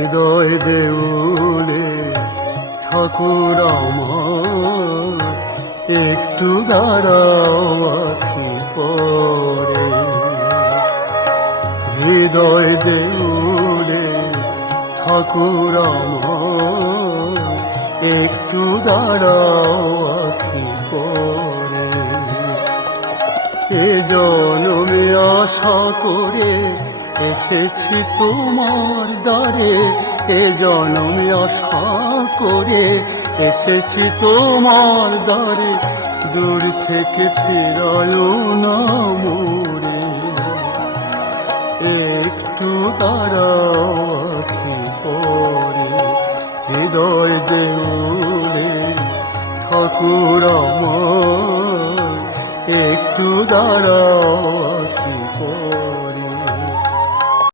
হৃদয় দেউলে ঠাকুর আমার, একটু দাঁড়াও আঁখি পরে। হৃদয় দেউলে ঠাকুর আমার, একটু দাঁড়াও আঁখি পরে। এ জনমে আশা করে এসেছি তোমার দ্বারে, এ জনমে আশা করে এসেছি তোমার দ্বারে, দূর থেকে ফিরায় না মোরে। একটু দাঁড়াও আঁখি পরে। হৃদয় দেউলে ঠাকুর আমার, একটু দাঁড়াও